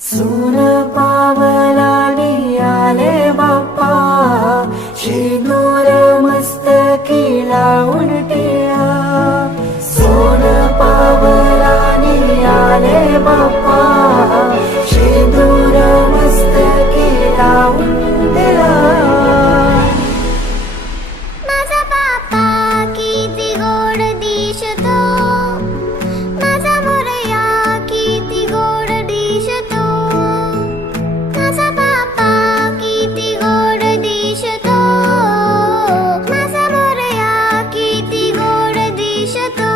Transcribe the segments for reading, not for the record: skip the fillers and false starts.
सून पावलानी आले बाप्पा, शेंदूर मस्तकी लावून टिळा. सोन पावलानी आले बाप्पा, शेंदूर मस्तकी लावून टिळा. माझा बाप्पा किती गोड दिसतो, माझा मोरया किती गोड दिसतो. माझा बाप्पा किती गोड दिसतो, माझा मोरया किती गोड दिसतो.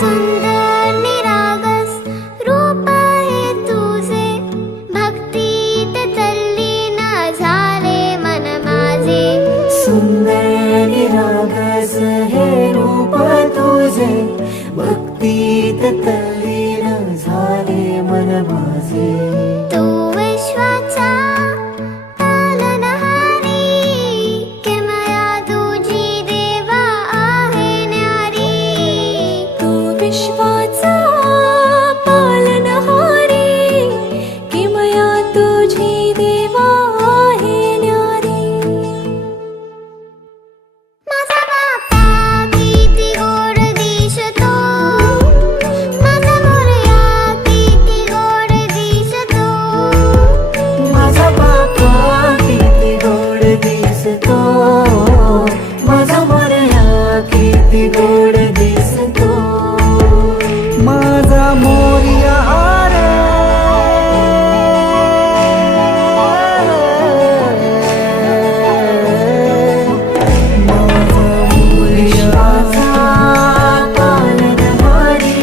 सुंदर निरागस रूप आहे तुझे, भक्तीत तल्लीन झाले मन माझे. सुंदर निरागस हे रूप तुझे, भक्तीत तल्लीन झाले मन माझे. तू विश्वाचा पालनहारी, किमया तुझी देवा आहे न्यारी. तू विश्वाचा पालनहारी, किमया तुझी देवा आहे न्यारी. माझा बाप्पा किती गोड दिसतो, माझा मोरया किती गोड दिसतो. माझा बाप्पा किती गोड दिसतो, माझा मोरया किती गोड दिसतो. माझा मोरया रे, माझा मोरयाचा पालनहारी,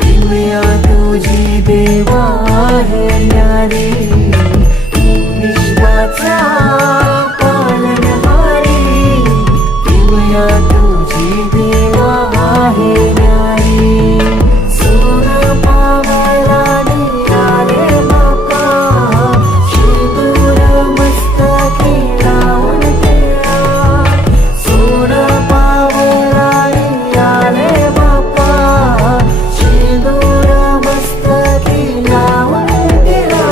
किमया तुझी देवा आहे न्यारी. विश्वाचा पालनहारी, किमया तुझी देवा आहे न्यारी. सोन पावलानी आले बाप्पा, शेंदूर मस्तकी लावून टिळा. सोन पावलानी आले बाप्पा, शेंदूर मस्तकी लावून टिळा.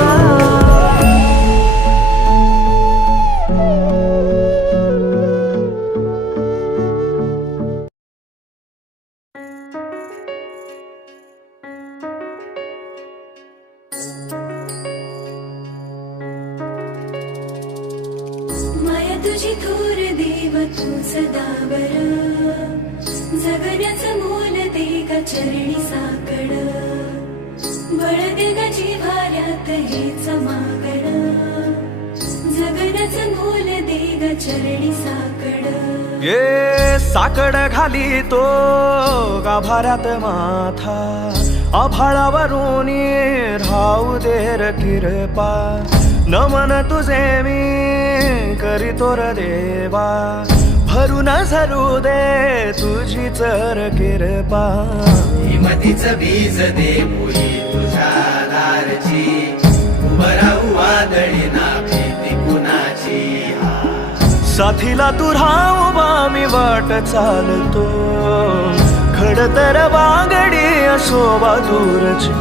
माया तुझी थोर देव तू सदा बरा, जगण्याचं मोल दे ग चरणी साकड. बळ दे ग जिव्हाऱ्यात हेच मागण, जगण्याचं मोल दे ग चरणी साकड. ये साकड घाली तो गाभाऱ्यात माथा, आभाळावरून राहू दे र किरपा. नमन तुझे मी करीतो र देवा, भरून झरू दे तुझी चर किरपा. हिमतीचं बीज दे फुली तुझ्या दारची, उभं राहू वादळी ना भीती कुणाची. साथीला तू राहू बा मी वाट चालतो, खडतर वागडी असो बा दूरची.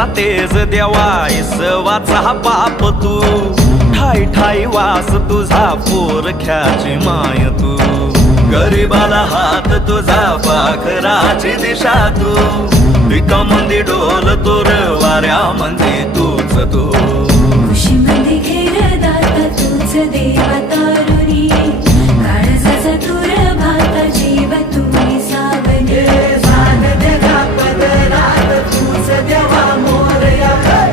देवाचा तेज देवा इसवाचा पाप तू ठाई ठाई वास तुझा पोरख्याची माय तू गरीबाला हात तुझा पाखराची दिशा तू विकामंदी डोल तोर वाऱ्या म्हणजे तूच तू खुशीमध्ये घेर दाता तूच देवा तारुणी काळजाचा तुर भाता जीव तुम्ही सावली सांग जगा पदरात तूच देवा मोरया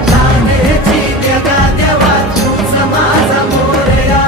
सांगची जगा देवा तूच माझा मोरया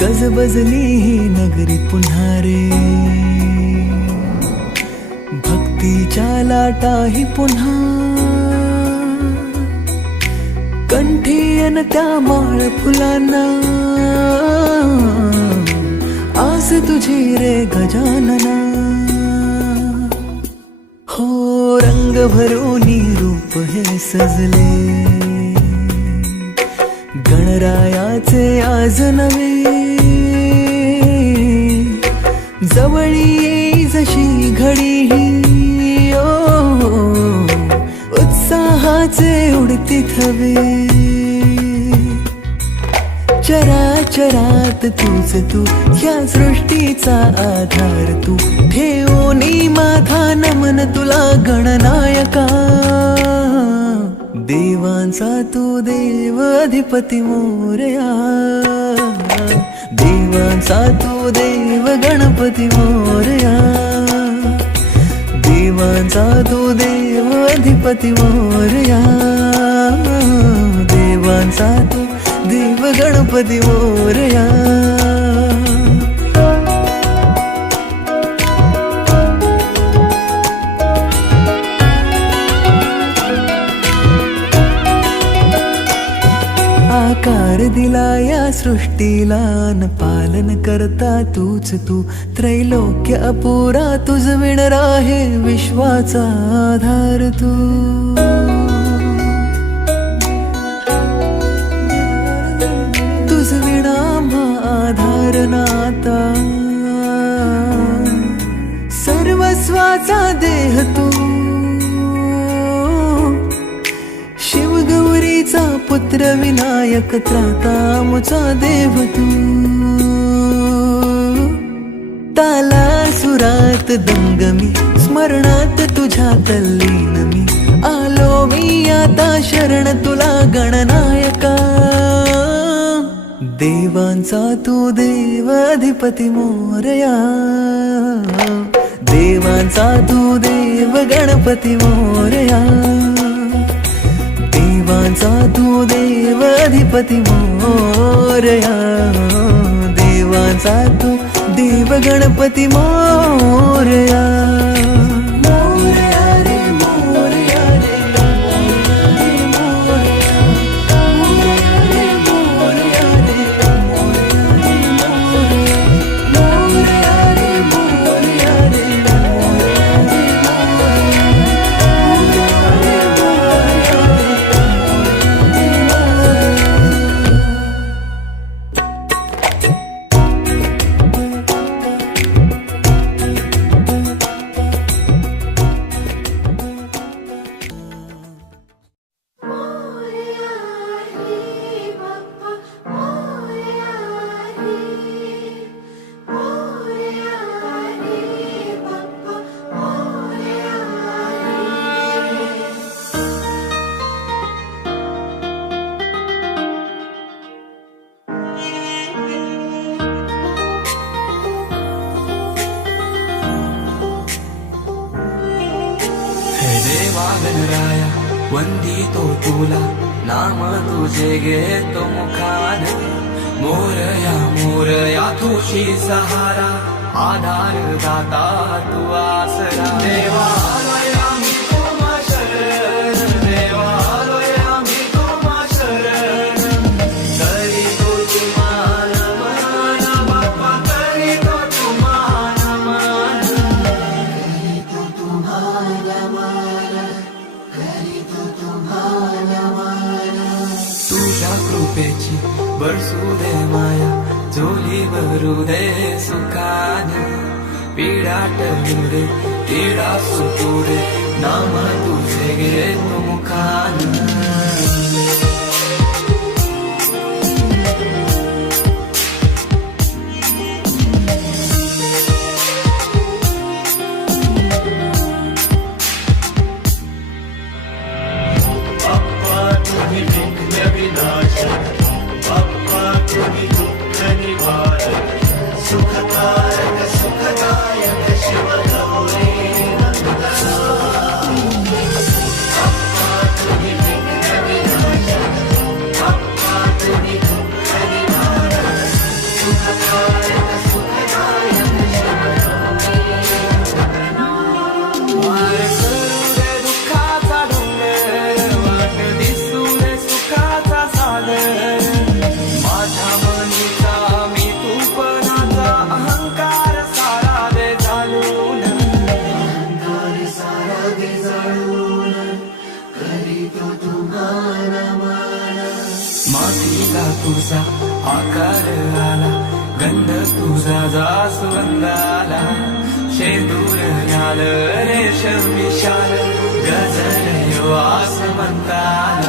गजबजली ही नगरी पुन्हा रे भक्तीच्या लाटाही पुन्हा कंठी अन त्या माळ फुलांना आस तुझी रे गजानना हो रंग भरोनी रूप हे सजले गणरायाचे आज नवे जवळी येई जशी घडी ही उत्साहाचे उडती थवे चराचरात तूच तू या सृष्टीचा आधार तू ठेवोनी माझा नमन तुला गणनायका देवांचा तू देव अधिपती मोरया देवांचा तू देव गणपती मोरया देवांचा तू देव अधिपती मोरया देवांचा तू देव गणपती मोरया आकार दिला या सृष्टीला न पालन करता तूच तू त्रैलोक्य अपुरा तुझ विण राहे विश्वाचा आधार तू तुझ विणा आधार नाता सर्वस्वाचा देह तू शिवगौरीचा पुत्र विनायक त्राता मुचा देव तू ताला सुरात दंगमी स्मरणात तुझ्या तल्लीन मी आलो मी आता शरण तुला गणनायका देवांचा तू देव अधिपती मोरया देवांचा तू देव गणपती मोरया देवांचा तू देव अधिपती मोरया देवांचा तू देव गणपती मोरया मोरया रे मोरया रे मोरया रे मोरया रे मोरया रे गणराया वंदितो तुला नाम तुझे घेतो मुखान मोरया मोरया तुझी सहारा आधार दाता तू आसरा देवा बरसू दे माया झोली भरू दे सुखान पीडा टळू दे पीडा सुटू दे नाम तुझे घे तू मुखान मातीला तुझा आकार आला गंध तुझा जास्वंदाला शेंदूर न्याल रेशमी शाल गजर वास म्हणताला